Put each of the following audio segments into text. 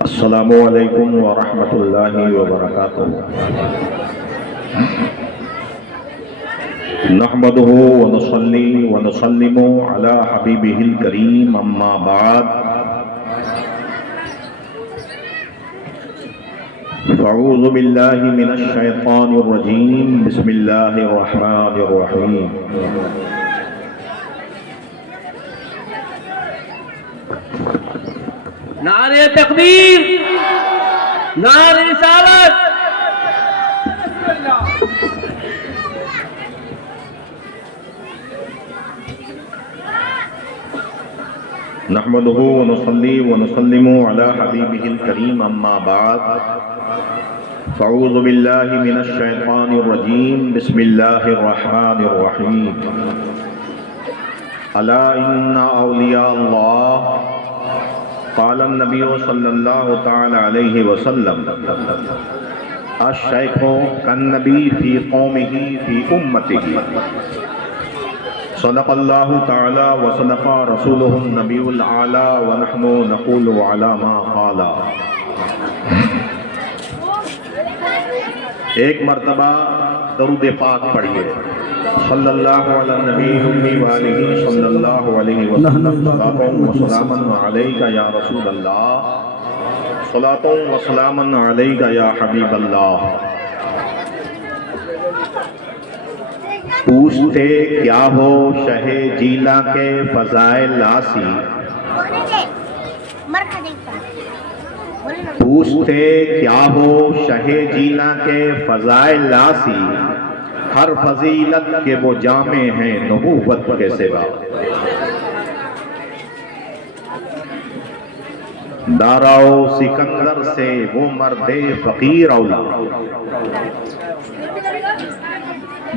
السلام علیکم ورحمۃ اللہ وبرکاتہ۔ نحمده ونصلي ونسلم على حبیبہ الکریم، اما بعد فاعوذ باللہ من الشیطان الرجیم، بسم اللہ الرحمن الرحیم۔ نعرہ تکبیر، نعرہ رسالت۔ نحمده ونصلي ونسلم على حبيبه الكريم، اما بعد فاعوذ بالله من الشيطان الرجيم، بسم الله الرحمن الرحيم۔ الا ان اولیاء اللہ، قال النبی صلی اللہ تعالی علیہ وسلم، الشیخ کالنبی فی قومہ فی امتہ، صدق اللہ تعالی وصدق رسولہ النبی الاعلی ونحن نقول علی ما قال۔ ایک مرتبہ درود پاک پڑھیے، صلی اللہ علی النبی وآلہ صلی اللہ علیہ وسلم، صلاۃ و سلام علیک یا رسول اللہ، صلاۃ و سلام علیک یا حبیب اللہ۔ پوچھتے کیا ہو شہ جیلا کے فضائل لاسی، پوچھتے کیا ہو شہ جیلا کے فضائل لاسی، ہر فضیلت کے وہ جامع ہیں نبوت کے سوا۔ داراؤ سکندر سے وہ مرد فقیر اولا،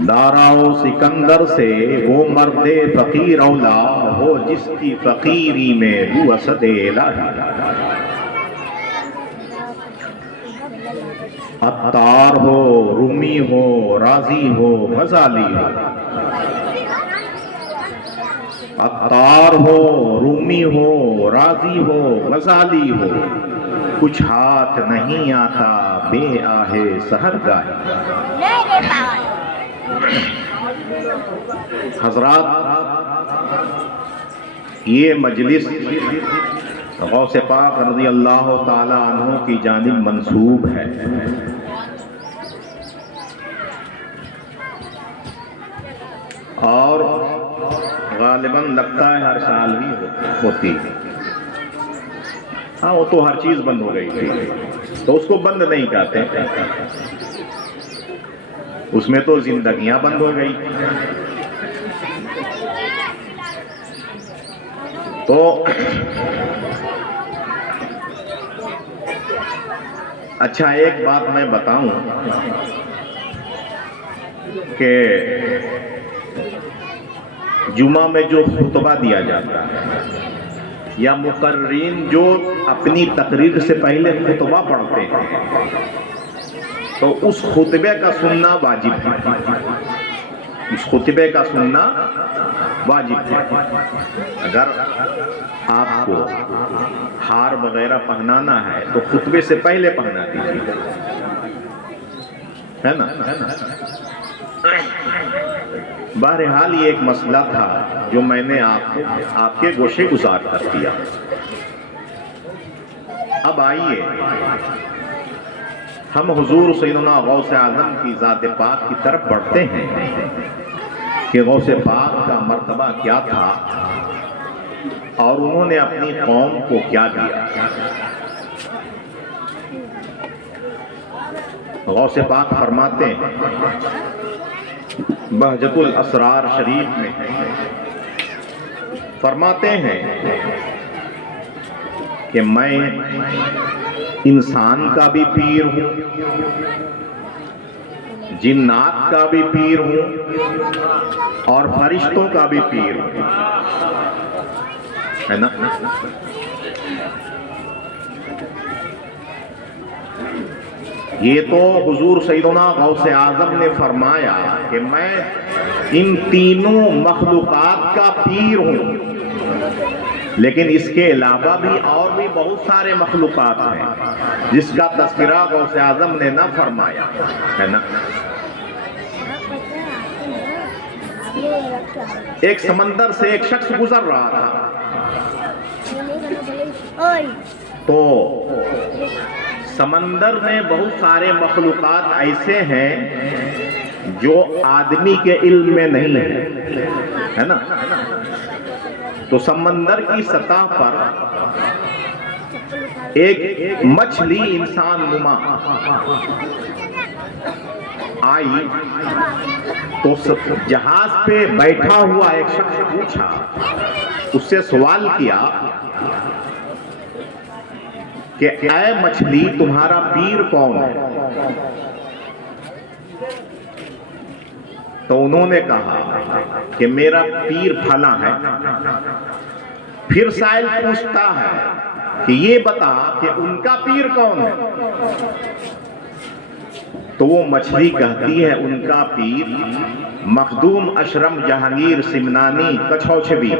داراؤ سکندر سے وہ مرد فقیر اولا، ہو جس کی فقیری میں وہ اسد الہی۔ عطار ہو، رومی ہو، رازی ہو، غزالی ہو، عطار ہو، رومی ہو، رازی ہو، غزالی ہو، کچھ ہاتھ نہیں آتا بے آہ سحرگاہی۔ حضرات، یہ مجلس غوث پاک رضی اللہ تعالی عنہ کی جانب منسوب ہے، اور غالباً لگتا ہے ہر سال ہی ہوتی ہے۔ ہاں، وہ تو ہر چیز بند ہو گئی تھی تو اس کو بند نہیں کہتے، اس میں تو زندگیاں بند ہو گئی۔ تو اچھا، ایک بات میں بتاؤں کہ جمعہ میں جو خطبہ دیا جاتا ہے، یا مقررین جو اپنی تقریر سے پہلے خطبہ پڑھتے ہیں، تو اس خطبے کا سننا واجب ہے، اس خطبے کا سننا واجب ہے۔ اگر آپ کو ہار وغیرہ پہنانا ہے تو خطبے سے پہلے پہنا دیجیے، ہے نا۔ بہرحال یہ ایک مسئلہ تھا جو میں نے آپ کے گوشے گزار کر دیا۔ اب آئیے ہم حضور سیدنا غوث اعظم کی ذات پاک کی طرف بڑھتے ہیں کہ غوث پاک کا مرتبہ کیا تھا اور انہوں نے اپنی قوم کو کیا دیا۔ غوث پاک فرماتے ہیں بہجت الاسرار شریف میں، فرماتے ہیں کہ میں انسان کا بھی پیر ہوں، جنات کا بھی پیر ہوں، اور فرشتوں کا بھی پیر ہوں، ہے نا۔ یہ تو حضور سیدنا غوث اعظم نے فرمایا کہ میں ان تینوں مخلوقات کا پیر ہوں، لیکن اس کے علاوہ بھی اور بھی بہت سارے مخلوقات ہیں جس کا تذکرہ غوث اعظم نے نہ فرمایا ہے نا۔ ایک سمندر سے ایک شخص گزر رہا تھا تو سمندر میں بہت سارے مخلوقات ایسے ہیں جو آدمی کے علم میں نہیں ہے نا۔ تو سمندر کی سطح پر ایک مچھلی انسان نما آئی تو جہاز پہ بیٹھا ہوا ایک شخص پوچھا، اس سے سوال کیا کہ اے مچھلی تمہارا پیر کون ہے؟ تو انہوں نے کہا کہ میرا پیر پھلاں ہے۔ پھر سائل پوچھتا ہے کہ یہ بتا کہ ان کا پیر کون ہے؟ تو وہ مچھلی کہتی ہے ان کا پیر مخدوم اشرم جہانگیر سمنانی کچھوچھوی۔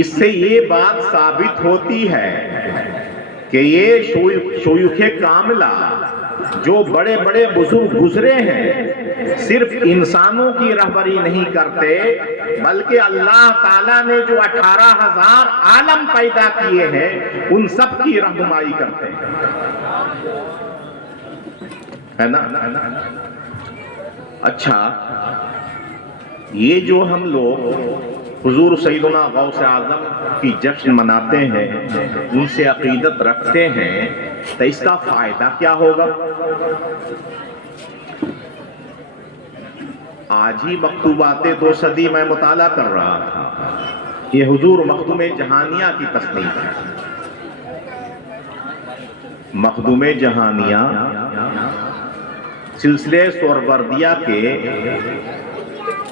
اس سے یہ بات ثابت ہوتی ہے کہ یہ شیوخ کاملہ جو بڑے بڑے بزرگ گزرے ہیں صرف انسانوں کی رہبری نہیں کرتے بلکہ اللہ تعالیٰ نے جو 18,000 عالم پیدا کیے ہیں ان سب کی رہنمائی کرتے ہیں، ہے نا۔ اچھا، یہ جو ہم لوگ حضور سیدنا غوث اعظم کی جشن مناتے ہیں، ان سے عقیدت رکھتے ہیں، تو اس کا فائدہ کیا ہوگا؟ آج ہی مکتوبات 2 صدی میں مطالعہ کر رہا تھا، یہ حضور مخدوم جہانیہ کی تصنیف ہے۔ مخدوم جہانیہ سلسلے سہروردیہ کے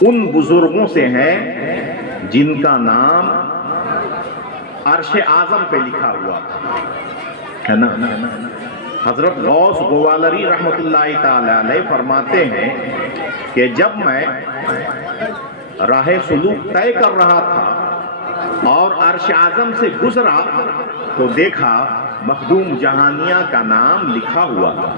ان بزرگوں سے ہیں جن کا نام عرش اعظم پہ لکھا ہوا ہے نا۔ حضرت غوث گوالری رحمت اللہ تعالی علیہ فرماتے ہیں کہ جب میں راہ سلوک طے کر رہا تھا اور عرش اعظم سے گزرا تو دیکھا مخدوم جہانیہ کا نام لکھا ہوا تھا۔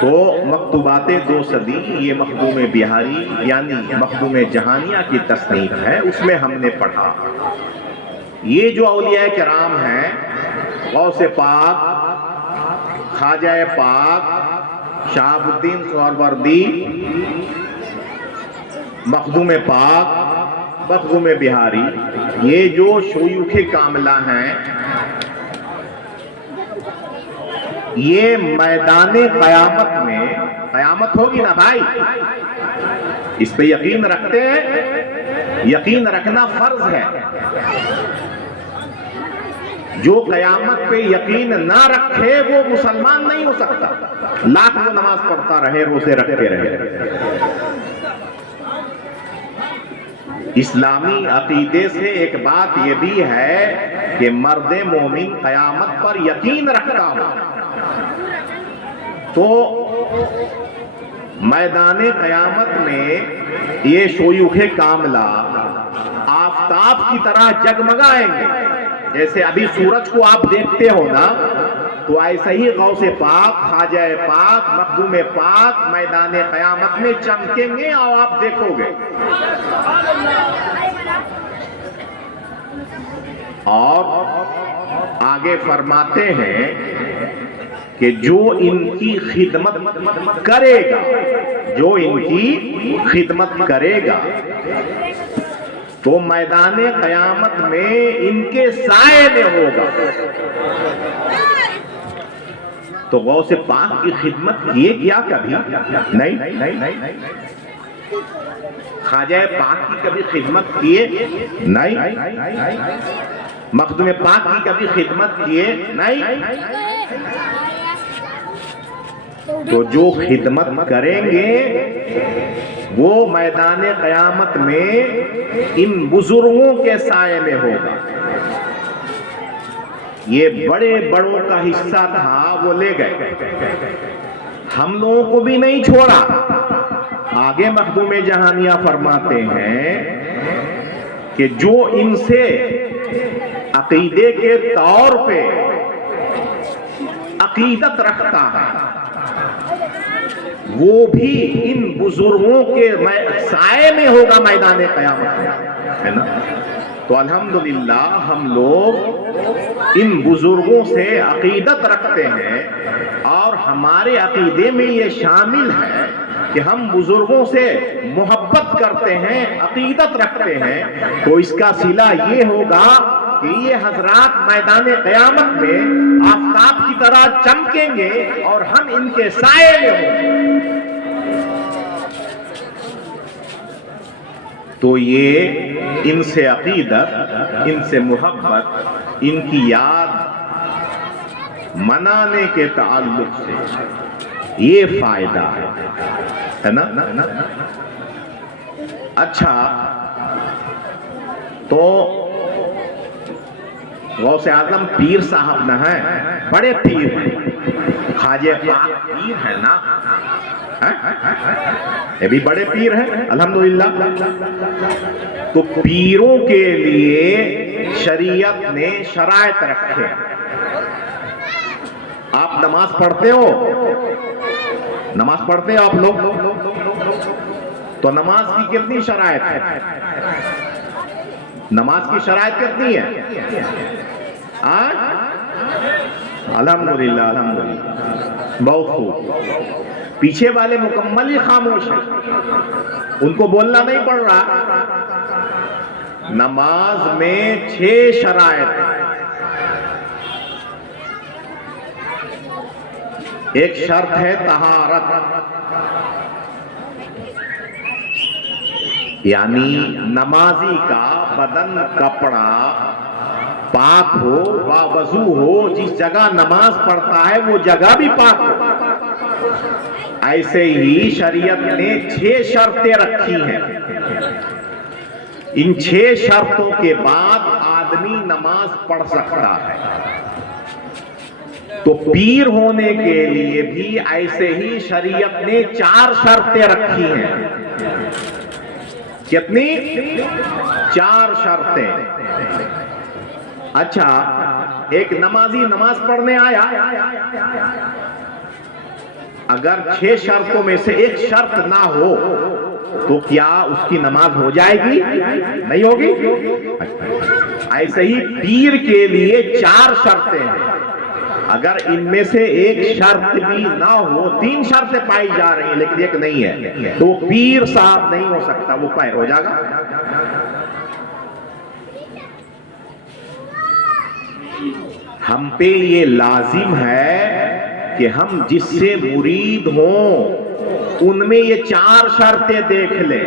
تو مکتوبات 2 صدی یہ مخدوم بہاری یعنی مخدوم جہانیہ کی تصنیف ہے، اس میں ہم نے پڑھا یہ جو اولیاء کرام ہیں، غوث پاک، خواجہ پاک، شہاب الدین سہروردی، مخدوم پاک، مخدوم بہاری، یہ جو شیوخ کاملہ ہیں، یہ میدان قیامت میں، قیامت ہوگی نا بھائی، اس پہ یقین رکھتے ہیں؟ یقین رکھنا فرض ہے۔ جو قیامت پہ یقین نہ رکھے وہ مسلمان نہیں ہو سکتا، لاکھ وہ نماز پڑھتا رہے، روزے رکھتے رہے۔ اسلامی عقیدے سے ایک بات یہ بھی ہے کہ مرد مومن قیامت پر یقین رکھتا ہو تو میدان قیامت میں یہ شیوخ کاملہ آفتاب کی طرح جگمگائیں گے۔ جیسے ابھی سورج کو آپ دیکھتے ہو نا، تو ایسے ہی غوث پاک، خواجہ پاک، مخدوم پاک میدان قیامت میں چمکیں گے اور آپ دیکھو گے۔ اور آگے فرماتے ہیں کہ جو ان کی خدمت کرے گا، جو ان کی خدمت کرے گا تو میدان قیامت میں ان کے سائے میں ہوگا۔ تو غوث پاک کی خدمت کیے کیا کبھی؟ نہیں۔ خواجہ پاک کی کبھی خدمت کیے؟ نہیں۔ مخدوم پاک کی کبھی خدمت کیے؟ نہیں۔ تو جو خدمت کریں گے وہ میدان قیامت میں ان بزرگوں کے سائے میں ہوگا. یہ بڑے بڑوں کا حصہ تھا، وہ لے گئے، ہم لوگوں کو بھی نہیں چھوڑا. آگے مخدوم جہانیہ فرماتے ہیں کہ جو ان سے عقیدے کے طور پہ عقیدت رکھتا ہے وہ بھی ان بزرگوں کے سائے میں ہوگا میدان قیامت میں، ہے نا. تو الحمدللہ ہم لوگ ان بزرگوں سے عقیدت رکھتے ہیں، اور ہمارے عقیدے میں یہ شامل ہے کہ ہم بزرگوں سے محبت کرتے ہیں، عقیدت رکھتے ہیں. تو اس کا صلہ یہ ہوگا کہ یہ حضرات میدان قیامت میں آفتاب کی طرح چمکیں گے اور ہم ان کے سائے میں ہوں گے. تو یہ ان سے عقیدت، ان سے محبت، ان کی یاد منانے کے تعلق سے یہ فائدہ ہے نا. اچھا، تو غوث اعظم پیر صاحب نہ ہیں، بڑے پیر ہیں، خواجہ پاک پیر ہیں نا، یہ بھی بڑے پیر ہیں الحمدللہ. تو پیروں کے لیے شریعت نے شرائط رکھے. آپ نماز پڑھتے ہو، نماز پڑھتے ہو آپ لوگ، تو نماز کی کتنی شرائط ہے؟ نماز کی شرائط کتنی ہے؟ الحمدللہ الحمدللہ، بہت خوب. پیچھے والے مکمل ہی خاموش ہیں، ان کو بولنا نہیں پڑ رہا. نماز میں 6 شرائط ہیں. ایک شرط ہے طہارت، یعنی نمازی کا بدن کپڑا پاک ہو، باوضو ہو، جس جگہ نماز پڑھتا ہے وہ جگہ بھی پاک ہو. ایسے ہی شریعت نے 6 شرطیں رکھی ہیں. ان 6 شرطوں کے بعد آدمی نماز پڑھ سکتا ہے. تو پیر ہونے کے لیے بھی ایسے ہی شریعت نے 4 شرطیں رکھی ہیں. کتنی؟ 4 شرطیں. اچھا، ایک نمازی نماز پڑھنے آیا، اگر 6 شرطوں میں سے ایک شرط نہ ہو تو کیا اس کی نماز ہو جائے گی؟ نہیں ہوگی. ایسے ہی پیر کے لیے 4 شرطیں ہیں. اگر ان میں سے ایک شرط بھی نہ ہو، 3 شرطیں پائی جا رہی ہیں لیکن ایک نہیں ہے، تو پیر صاحب نہیں ہو سکتا، وہ پیر ہو جائے گا. ہم پہ یہ لازم ہے کہ ہم جس سے مرید ہوں ان میں یہ 4 شرطیں دیکھ لیں.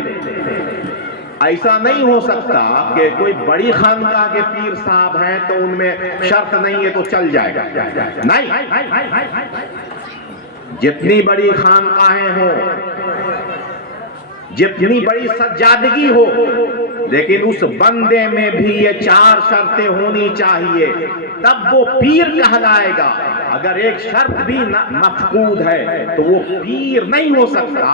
ایسا نہیں ہو سکتا کہ کوئی بڑی خانقاہ کے پیر صاحب ہیں تو ان میں شرط نہیں ہے تو چل جائے گا. نہیں، جتنی بڑی خانقاہیں ہوں، جتنی بڑی سجادگی ہو، لیکن اس بندے میں بھی یہ 4 شرطیں ہونی چاہیے، تب وہ پیر کہلائے گا. اگر ایک شرط بھی مفقود ہے تو وہ پیر نہیں ہو سکتا،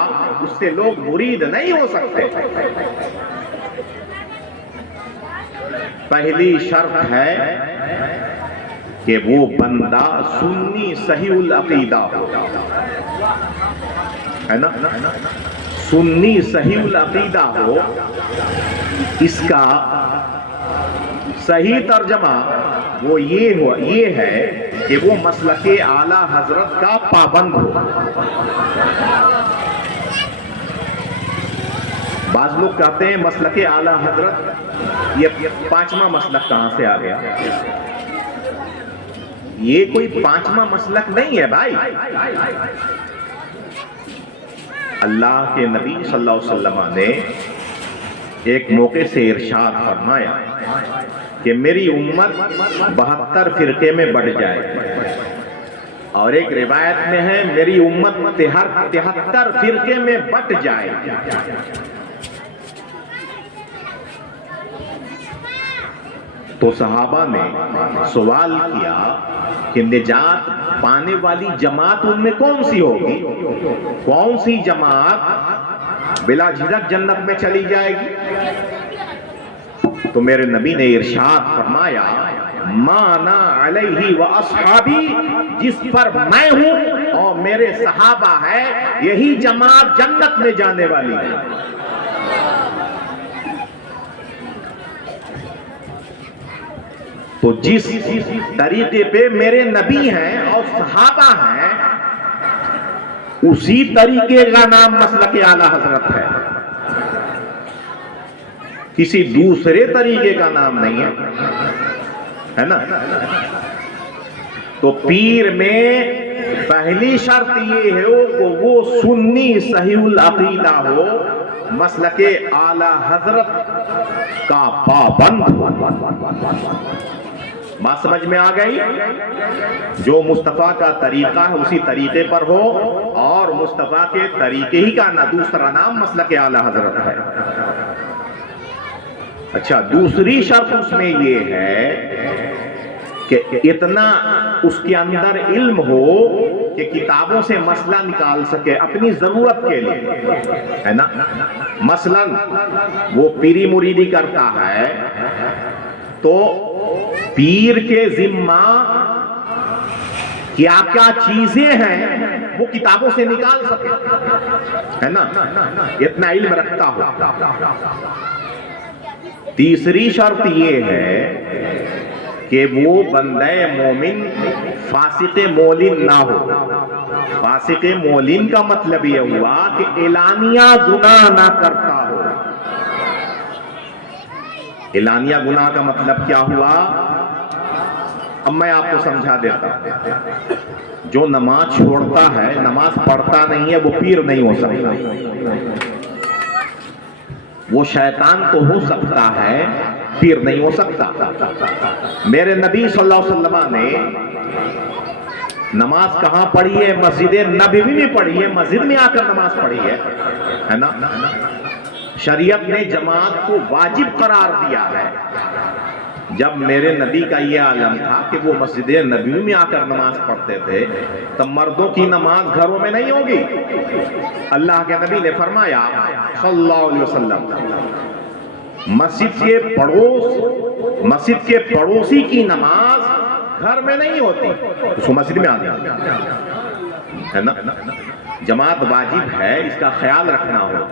اس سے لوگ مرید نہیں ہو سکتے. پہلی شرط ہے کہ وہ بندہ سنی صحیح العقیدہ ہو، ہے نا. سنی صحیح العقیدہ ہو. اس کا صحیح ترجمہ وہ یہ ہے کہ وہ مسلک اعلی حضرت کا پابند ہو. بعض لوگ کہتے ہیں مسلک اعلی حضرت، یہ 5واں مسلک کہاں سے آ گیا؟ یہ کوئی 5واں مسلک نہیں ہے بھائی. اللہ کے نبی صلی اللہ علیہ وسلم نے ایک موقع سے ارشاد فرمایا کہ میری امت 72 فرقے میں بٹ جائے. اور ایک روایت میں ہے میری امت 73 فرقے میں بٹ جائے گی. تو صحابہ نے سوال کیا کہ نجات پانے والی جماعت ان میں کون سی ہوگی؟ کون سی جماعت بلا جھجک جنت میں چلی جائے گی؟ تو میرے نبی نے ارشاد فرمایا ما انا علیہ و اصحابی، جس پر میں ہوں اور میرے صحابہ ہے یہی جماعت جنت میں جانے والی ہے. تو جس طریقے پہ میرے نبی ہیں اور صحابہ ہیں اسی طریقے کا نام مسلک اعلی حضرت ہے، کسی دوسرے طریقے کا نام نہیں ہے نا. تو پیر میں پہلی شرط یہ ہے کہ وہ سنی صحیح العقیدہ ہو، مسلک اعلی حضرت کا پابند ہو. بات سمجھ میں آ گئی؟ جو مصطفیٰ کا طریقہ ہے اسی طریقے پر ہو، اور مصطفیٰ کے طریقے ہی کا نہ دوسرا نام مسلک اعلی حضرت ہے. اچھا، دوسری شرط اس میں یہ ہے کہ اتنا اس کے اندر علم ہو کہ کتابوں سے مسئلہ نکال سکے اپنی ضرورت کے لیے، ہے نا. مثلا وہ پیری مریدی کرتا ہے تو پیر کے ذمہ کیا کیا چیزیں ہیں وہ کتابوں سے نکال سکے، ہے نا، اتنا علم رکھتا ہو. تیسری شرط یہ ہے کہ وہ بندہ مومن فاسق مولن نہ ہو. فاسق مولن کا مطلب یہ ہوا کہ اعلانیہ گناہ نہ کرتا ہو. اعلانیہ گناہ کا مطلب کیا ہوا؟ اب میں آپ کو سمجھا دیتا ہوں. جو نماز چھوڑتا ہے، نماز پڑھتا نہیں ہے، وہ پیر نہیں ہو سکتا. وہ شیطان تو ہو سکتا ہے، پیر نہیں ہو سکتا. میرے نبی صلی اللہ علیہ وسلم نے نماز کہاں پڑھی ہے؟ مسجد نبوی میں پڑھی ہے، مسجد میں آ کر نماز پڑھی ہے نا. شریعت نے جماعت کو واجب قرار دیا ہے. جب میرے نبی کا یہ عالم تھا کہ وہ مسجد نبوی میں آ کر نماز پڑھتے تھے، تب مردوں کی نماز گھروں میں نہیں ہوگی. اللہ کے نبی نے فرمایا صلی اللہ علیہ وسلم مسجد کے پڑوسی کی نماز گھر میں نہیں ہوتی، اس کو مسجد میں آنا ہے نا. جماعت واجب ہے، اس کا خیال رکھنا ہوگا.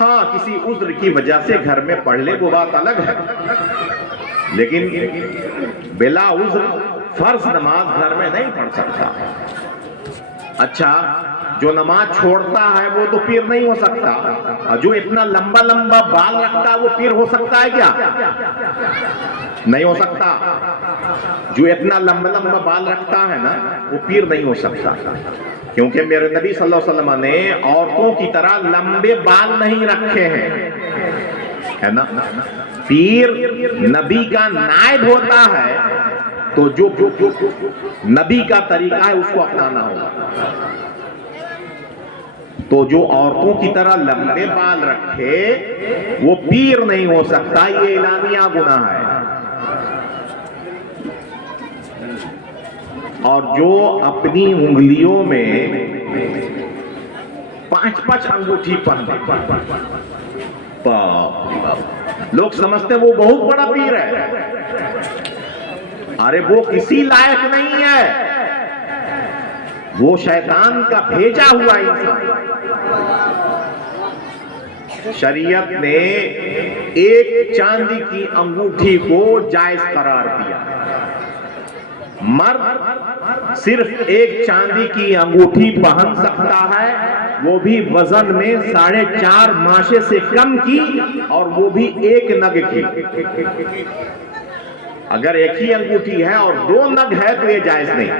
ہاں کسی عذر کی وجہ سے گھر میں پڑھ لے وہ بات الگ ہے، لیکن بلا عذر فرض نماز گھر میں نہیں پڑھ سکتا. اچھا، جو نماز چھوڑتا ہے وہ تو پیر نہیں ہو سکتا، اور جو اتنا لمبا لمبا بال رکھتا ہے وہ پیر ہو سکتا ہے کیا؟ نہیں ہو سکتا. جو اتنا لمبا لمبا بال رکھتا ہے نا وہ پیر نہیں ہو سکتا، کیونکہ میرے نبی صلی اللہ علیہ وسلم نے عورتوں کی طرح لمبے بال نہیں رکھے ہیں، ہے نا. پیر نبی کا نائب ہوتا ہے تو جو نبی کا طریقہ ہے اس کو اپنانا ہوگا. تو جو عورتوں کی طرح لمبے بال رکھے وہ پیر نہیں ہو سکتا، یہ اعلانیہ گناہ ہے. اور جو اپنی انگلیوں میں 5 انگوٹھی پہنتے، لوگ سمجھتے وہ بہت بڑا پیر ہے. ارے وہ کسی لائق نہیں ہے، وہ شیطان کا بھیجا ہوا انسان. شریعت نے ایک چاندی کی انگوٹھی کو جائز قرار دیا. مرد صرف ایک چاندی کی انگوٹھی پہن سکتا ہے، وہ بھی وزن میں 4.5 ماشے سے کم کی، اور وہ بھی 1 نگ کی. اگر ایک ہی انگوٹھی ہے اور 2 نگ ہے تو یہ جائز نہیں.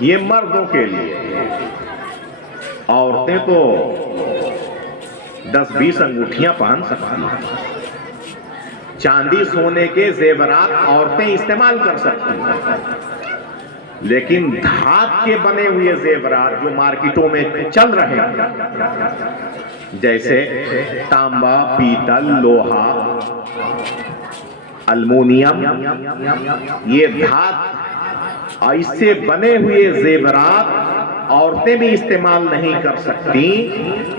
یہ مردوں کے لیے. عورتیں تو 10-20 انگوٹھیاں پہن سکتی ہیں. چاندی سونے کے زیورات عورتیں استعمال کر سکتی ہیں. لیکن دھات کے بنے ہوئے زیورات جو مارکیٹوں میں چل رہے ہیں، جیسے تانبا، پیتل، لوہا، المونیم، یہ دھات ایسے بنے ہوئے زیورات عورتیں بھی استعمال نہیں کر سکتی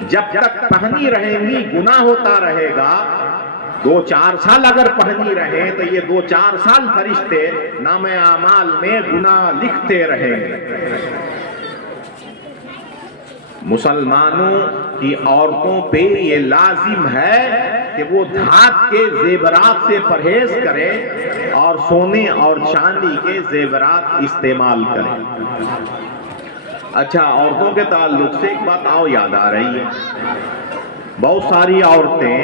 جب تک پہنی رہیں گی، گناہ ہوتا رہے گا۔ 2-4 سال اگر پہنی رہیں تو یہ 2-4 سال فرشتے نام اعمال میں گناہ لکھتے رہیں گے۔ مسلمانوں کی عورتوں پہ یہ لازم ہے کہ وہ دھات کے زیورات سے پرہیز کریں اور سونے اور چاندی کے زیورات استعمال کریں۔ اچھا، عورتوں کے تعلق سے ایک بات اور یاد آ رہی ہے، بہت ساری عورتیں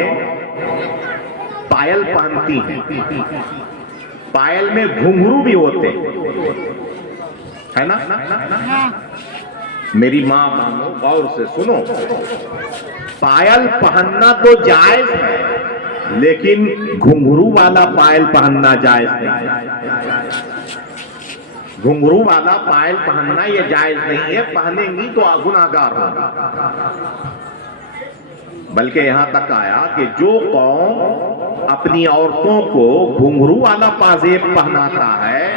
پائل پہنتی ہیں، پائل میں گھنگرو بھی ہوتے ہے نا؟ میری ماں بہنوں غور سے سنو، پائل پہننا تو جائز ہے لیکن گھنگرو والا پائل پہننا جائز نہیں۔ گھنگرو والا پائل پہننا یہ جائز نہیں ہے، پہنیں گی تو گناہگار ہوگی۔ بلکہ یہاں تک آیا کہ جو قوم اپنی عورتوں کو گھنگرو والا پازیب پہناتا ہے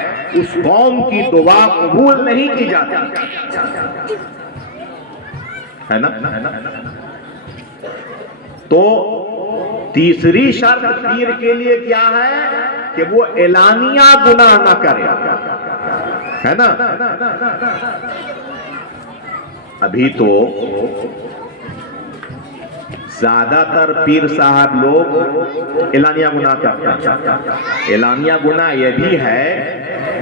اس قوم کی دعا قبول نہیں کی جاتی ہے نا؟ تو تیسری شرط پیر کے لیے کیا ہے کہ وہ اعلانیہ گناہ نہ کرے، ہے نا؟ ابھی تو زیادہ تر پیر صاحب لوگ اعلانیہ گناہ کرتے ہیں۔ اعلانیہ گناہ یہ بھی ہے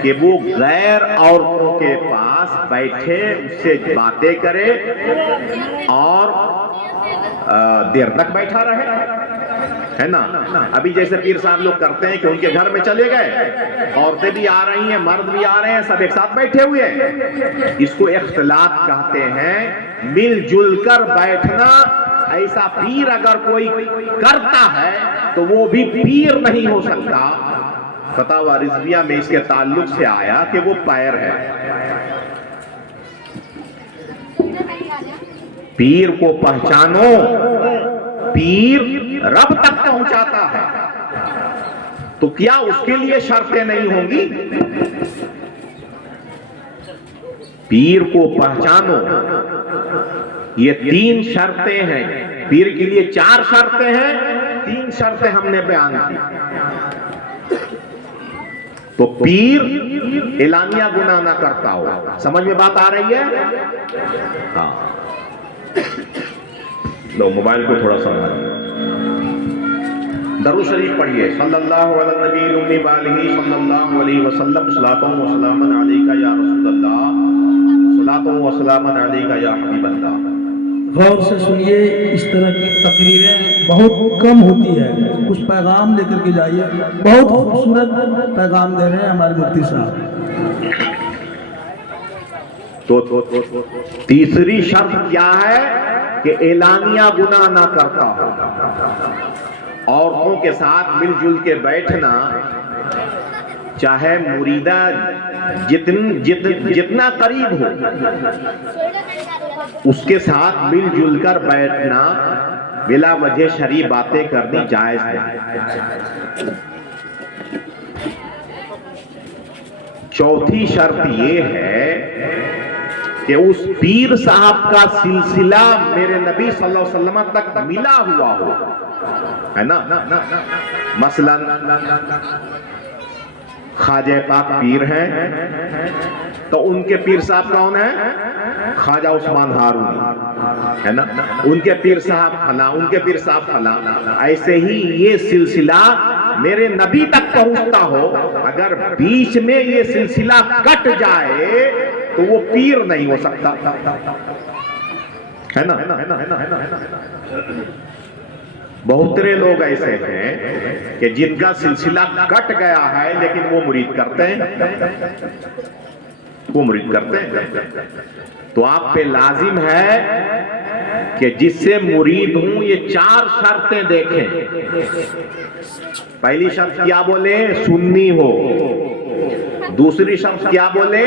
کہ وہ غیر عورتوں کے پاس بیٹھے، اس سے باتیں کرے اور دیر تک بیٹھا رہے، ہے نا؟ ابھی جیسے پیر صاحب لوگ کرتے ہیں کہ ان کے گھر میں چلے گئے، عورتیں بھی آ رہی ہیں، مرد بھی آ رہے ہیں، سب ایک ساتھ بیٹھے ہوئے ہیں۔ اس کو اختلاط کہتے ہیں، مل جل کر بیٹھنا۔ ایسا پیر اگر کوئی کرتا ہے تو وہ بھی پیر نہیں ہو سکتا۔ فتاوی رضویہ میں اس کے تعلق سے آیا کہ وہ پیر ہے۔ پیر کو پہچانو، پیر رب تک پہنچاتا ہے، تو کیا اس کے لیے شرطیں نہیں ہوں گی؟ پیر کو پہچانو، یہ 3 شرطیں ہیں۔ پیر کے لیے 4 شرطیں ہیں، 3 شرطیں ہم نے بیان کی۔ تو پیر اعلانیہ گناہ نہ کرتا ہو۔ سمجھ میں بات آ رہی ہے؟ ہاں، لو موبائل کو تھوڑا سمجھ، درود شریف پڑھیے، صلی اللہ علی النبی الامی وآلہ صلی اللہ علیہ وسلم، صلاۃ و سلام علیکہ یا رسول اللہ، صلاۃ و سلام علیکہ یا حبیب اللہ۔ غور سے سنیے، اس طرح کی تقریریں بہت کم ہوتی ہے، کچھ پیغام لے کر کے جائیے۔ بہت خوبصورت پیغام دے رہے ہیں ہمارے مفتی صاحب۔ تو تیسری شرط کیا ہے کہ اعلانیہ گناہ نہ کرتا ہو۔ عورتوں کے ساتھ مل جل کے بیٹھنا، چاہے مریدہ جتنا قریب ہو اس کے ساتھ مل جل کر بیٹھنا، بلا وجہ شرعی باتیں کرنی جائز ہے۔ چوتھی شرط یہ ہے کہ اس پیر صاحب کا سلسلہ میرے نبی صلی اللہ علیہ وسلم تک ملا ہوا ہو، ہے نا؟ مثلا خواجہ پاک پیر ہیں تو ان کے پیر صاحب کون ہیں؟ خواجہ عثمان ہارونی، ہے نا؟ ان کے پیر صاحب فلاں، ان کے پیر صاحب فلاں۔ ایسے ہی یہ سلسلہ میرے نبی تک پہنچتا ہو، اگر بیچ میں یہ سلسلہ کٹ جائے تو وہ پیر نہیں ہو سکتا، ہے نا؟ بہترے لوگ ایسے ہیں کہ جن کا سلسلہ کٹ گیا ہے لیکن وہ مرید کرتے ہیں، وہ مرید کرتے ہیں۔ تو آپ پہ لازم ہے کہ جس سے مرید ہوں یہ 4 شرطیں دیکھیں۔ پہلی شرط کیا بولے؟ سنی ہو۔ دوسری شرط کیا بولے؟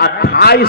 28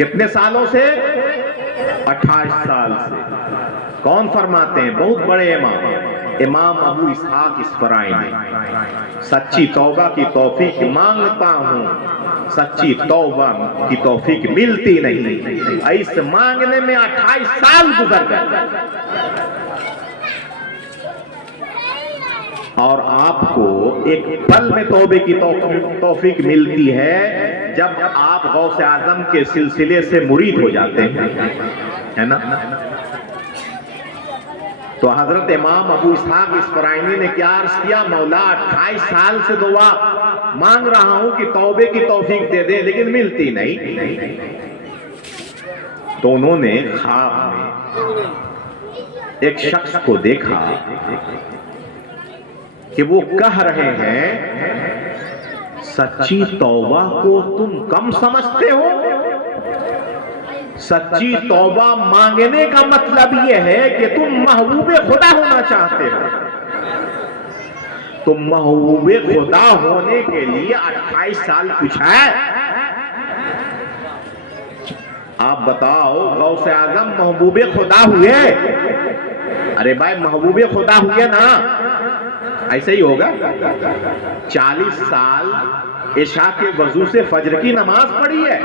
کتنے سالوں سے؟ 28 سال سے۔ کون فرماتے ہیں؟ بہت بڑے امام ابو اسحاق اسفرائینی، سچی توبہ کی توفیق مانگتا ہوں، سچی توبہ کی توفیق ملتی نہیں، ایسے مانگنے میں 28 سال گزر گئے، اور آپ کو ایک پل میں توبے کی توفیق ملتی ہے جب آپ غوث اعظم کے سلسلے سے مرید ہو جاتے ہیں، ہے نا؟ تو حضرت امام ابو اسحاق اسفرائینی نے کیا عرض کیا؟ مولا 28 سال سے دعا مانگ رہا ہوں کہ توبے کی توفیق دے دے، لیکن ملتی نہیں۔ تو انہوں نے خواب میں ایک شخص کو دیکھا کہ وہ کہہ رہے ہیں سچی توبہ کو تم کم سمجھتے ہو، سچی توبہ مانگنے کا مطلب یہ ہے کہ تم محبوب خدا ہونا چاہتے ہو، تم محبوب خدا ہونے کے لیے 28 سال کچھ ہے؟ آپ بتاؤ، غوث اعظم محبوب خدا ہوئے؟ ارے بھائی محبوب خدا ہوئے نا، ایسا ہی ہوگا۔ 40 سال عشاء کے وضو سے فجر کی نماز پڑھی ہے،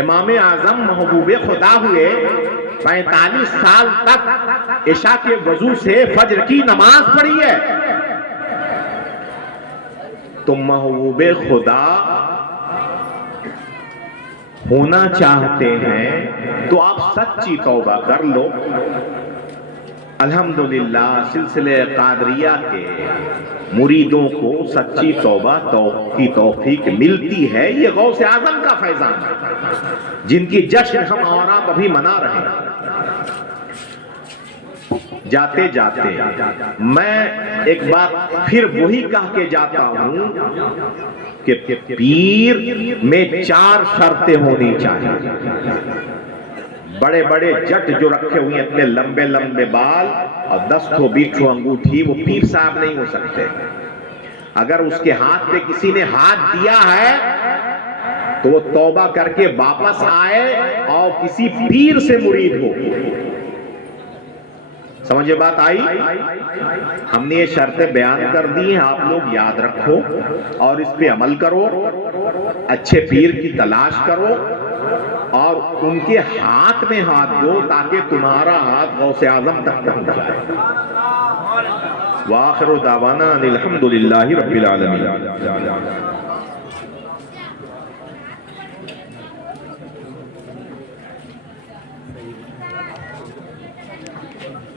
امام اعظم محبوب خدا ہوئے، 45 سال تک عشاء کے وضو سے فجر کی نماز پڑھی ہے۔ تم محبوب خدا ہونا چاہتے ہیں تو آپ سچی توبہ کر لو۔ الحمدللہ سلسلے قادریہ کے مریدوں کو سچی توبہ کی توفیق ملتی ہے، یہ غوث اعظم کا فیضان ہے جن کی جشن ہم اور آپ ابھی منا رہے ہیں۔ جاتے جاتے میں ایک بات پھر وہی کہہ کے جاتا ہوں کہ پیر میں 4 شرطیں ہونی چاہیے۔ بڑے بڑے جٹ جو رکھے ہوئے اتنے لمبے لمبے بال اور 10 ٹھو 20 ٹھو انگوٹھی، وہ پیر صاحب نہیں ہو سکتے۔ اگر اس کے ہاتھ پہ کسی نے ہاتھ دیا ہے تو وہ توبہ کر کے واپس آئے اور کسی پیر سے مرید ہو۔ سمجھے بات آئی؟ ہم نے یہ شرطیں بیان کر دی ہیں، آپ لوگ یاد رکھو اور اس پہ عمل کرو، اچھے پیر کی تلاش کرو اور ان کے ہاتھ میں ہاتھ دو تاکہ تمہارا ہاتھ غوث اعظم تک پہنچ جائے۔ وآخر دعوانا الحمدللہ رب العالمین۔